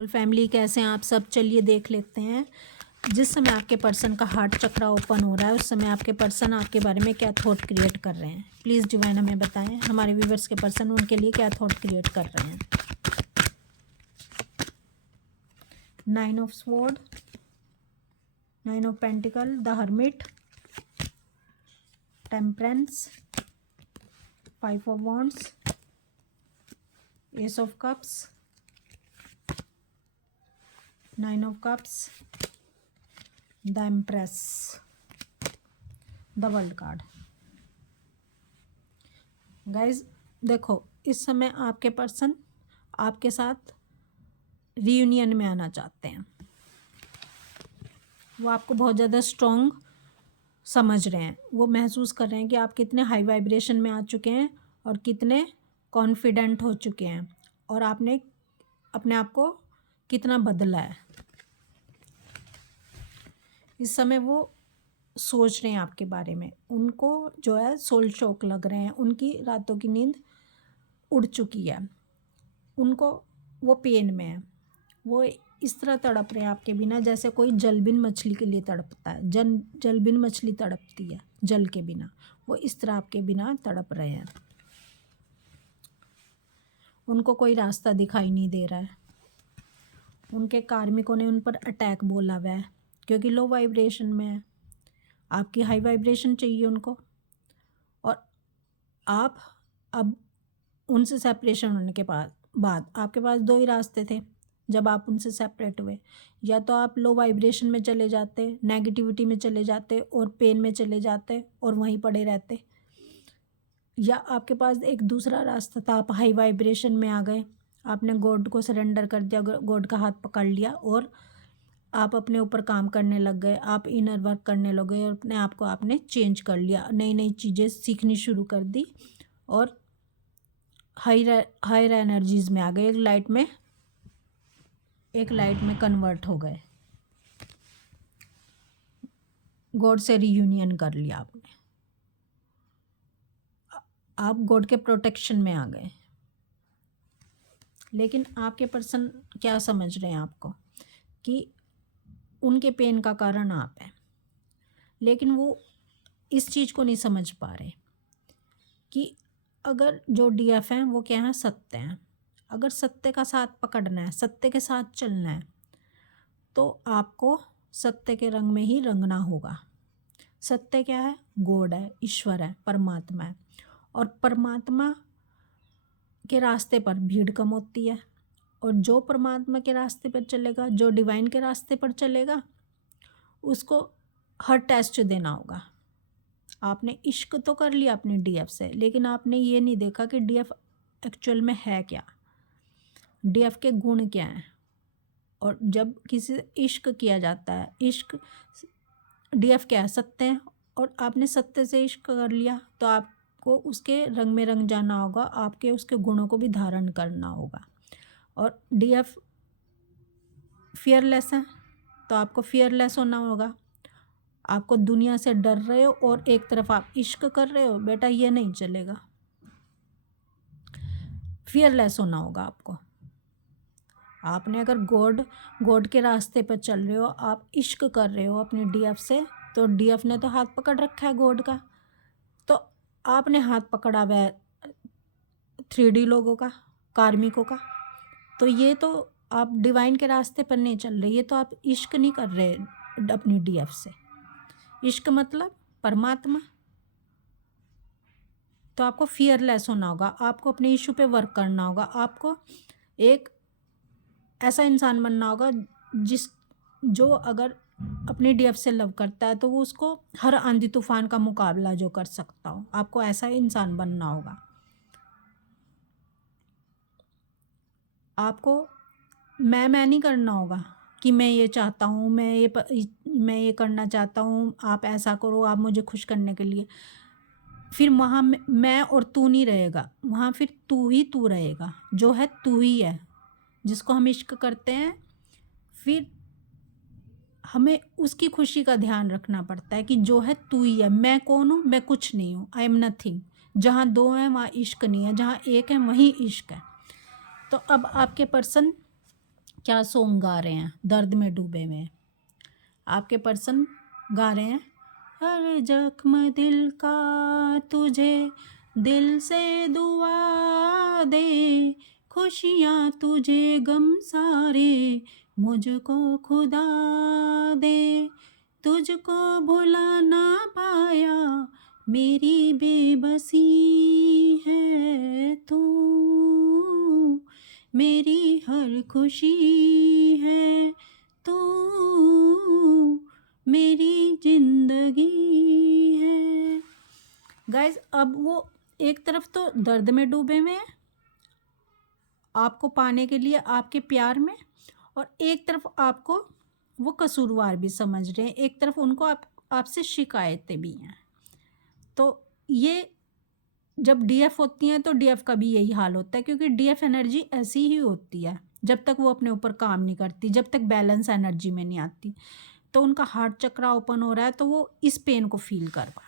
Family कैसे हैं आप सब, चलिए देख लेते हैं। जिस समय आपके पर्सन का हार्ट चक्रा ओपन हो रहा है उस समय आपके पर्सन आपके बारे में क्या थॉट क्रिएट कर रहे हैं। प्लीज़ डिवाइन हमें बताएं, हमारे व्यूवर्स के पर्सन उनके लिए क्या थॉट क्रिएट कर रहे हैं। 9 of sword, 9 of pentacle, the hermit, temperance, 5 of wands, S of cups, 9 of cups, the empress, the world card. Guys देखो, इस समय आपके पर्सन आपके साथ रियूनियन में आना चाहते हैं। वो आपको बहुत ज़्यादा स्ट्रॉन्ग समझ रहे हैं। वो महसूस कर रहे हैं कि आप कितने हाई वाइब्रेशन में आ चुके हैं और कितने कॉन्फिडेंट हो चुके हैं और आपने अपने आप को कितना बदला है। इस समय वो सोच रहे हैं आपके बारे में। उनको जो है सोल शॉक लग रहे हैं, उनकी रातों की नींद उड़ चुकी है, उनको वो पेन में है। वो इस तरह तड़प रहे हैं आपके बिना जैसे कोई जलबिन मछली के लिए तड़पता है। जलबिन मछली तड़पती है जल के बिना, वो इस तरह आपके बिना तड़प रहे हैं। उनको कोई रास्ता दिखाई नहीं दे रहा है। उनके कार्मिकों ने उन पर अटैक बोला हुआ है क्योंकि लो वाइब्रेशन में है। आपकी हाई वाइब्रेशन चाहिए उनको। और आप अब उनसे सेपरेशन होने के बाद आपके पास दो ही रास्ते थे। जब आप उनसे सेपरेट हुए, या तो आप लो वाइब्रेशन में चले जाते, नेगेटिविटी में चले जाते और पेन में चले जाते और वहीं पड़े रहते, या आपके पास एक दूसरा रास्ता था, आप हाई वाइब्रेशन में आ गए, आपने गॉड को सरेंडर कर दिया, गॉड का हाथ पकड़ लिया और आप अपने ऊपर काम करने लग गए। आप इनर वर्क करने लग गए और अपने आप को आपने चेंज कर लिया, नई नई चीज़ें सीखनी शुरू कर दी और हायर एनर्जीज़ में आ गए, एक लाइट में कन्वर्ट हो गए। गॉड से रीयूनियन कर लिया आपने, आप गॉड के प्रोटेक्शन में आ गए। लेकिन आपके पर्सन क्या समझ रहे हैं आपको कि उनके पेन का कारण आप हैं, लेकिन वो इस चीज़ को नहीं समझ पा रहे कि अगर जो डीएफ हैं वो क्या है, सत्य हैं। अगर सत्य का साथ पकड़ना है, सत्य के साथ चलना है, तो आपको सत्य के रंग में ही रंगना होगा। सत्य क्या है? गॉड है, ईश्वर है, परमात्मा है। और परमात्मा के रास्ते पर भीड़ कम होती है, और जो परमात्मा के रास्ते पर चलेगा, जो डिवाइन के रास्ते पर चलेगा, उसको हर टेस्ट देना होगा। आपने इश्क तो कर लिया अपने डीएफ से, लेकिन आपने ये नहीं देखा कि डीएफ एक्चुअल में है क्या, डीएफ के गुण क्या हैं। और जब किसी से इश्क किया जाता है, इश्क डीएफ क्या है? सत्य है। और आपने सत्य से इश्क कर लिया तो आपको उसके रंग में रंग जाना होगा, आपके उसके गुणों को भी धारण करना होगा। और डीएफ फियरलेस है तो आपको फियरलेस होना होगा। आपको दुनिया से डर रहे हो और एक तरफ आप इश्क कर रहे हो, बेटा ये नहीं चलेगा। फियरलेस होना होगा आपको। आपने अगर गॉड के रास्ते पर चल रहे हो, आप इश्क कर रहे हो अपने डीएफ से, तो डीएफ ने तो हाथ पकड़ रखा है गॉड का, तो आपने हाथ पकड़ा हुआ है 3D लोगों का, कार्मिकों का। तो ये तो आप डिवाइन के रास्ते पर नहीं चल रहे, ये तो आप इश्क नहीं कर रहे अपनी डीएफ से। इश्क मतलब परमात्मा। तो आपको फियरलेस होना होगा, आपको अपने इशू पे वर्क करना होगा, आपको एक ऐसा इंसान बनना होगा जो अगर अपनी डीएफ से लव करता है तो वो उसको हर आंधी तूफान का मुकाबला जो कर सकता हो। आपको ऐसा इंसान बनना होगा। आपको मैं नहीं करना होगा कि मैं ये चाहता हूँ, मैं ये करना चाहता हूँ, आप ऐसा करो, आप मुझे खुश करने के लिए। फिर वहाँ मैं और तू नहीं रहेगा, वहाँ फिर तू ही तू रहेगा, जो है तू ही है, जिसको हम इश्क करते हैं। फिर हमें उसकी खुशी का ध्यान रखना पड़ता है कि जो है तू ही है। मैं कौन हूँ? मैं कुछ नहीं हूँ, आई एम नथिंग। जहाँ दो हैं वहाँ इश्क नहीं है, जहाँ एक है वहीं इश्क है। तो अब आपके पर्सन क्या सॉन्ग गा रहे हैं, दर्द में डूबे हुए हैं। आपके पर्सन गा रहे हैं, हर जख्म दिल का तुझे दिल से दुआ दे, खुशियाँ तुझे गम सारे मुझको खुदा दे, तुझको भुला ना पाया मेरी बेबसी है तू, मेरी हर खुशी है तू, मेरी जिंदगी है। गाइस अब वो एक तरफ तो दर्द में डूबे हुए हैं आपको पाने के लिए, आपके प्यार में, और एक तरफ आपको वो कसूरवार भी समझ रहे हैं, एक तरफ उनको आपसे शिकायतें भी हैं। तो ये जब डीएफ होती हैं तो डीएफ का भी यही हाल होता है, क्योंकि डीएफ एनर्जी ऐसी ही होती है जब तक वो अपने ऊपर काम नहीं करती, जब तक बैलेंस एनर्जी में नहीं आती। तो उनका हार्ट चक्रा ओपन हो रहा है तो वो इस पेन को फील कर पा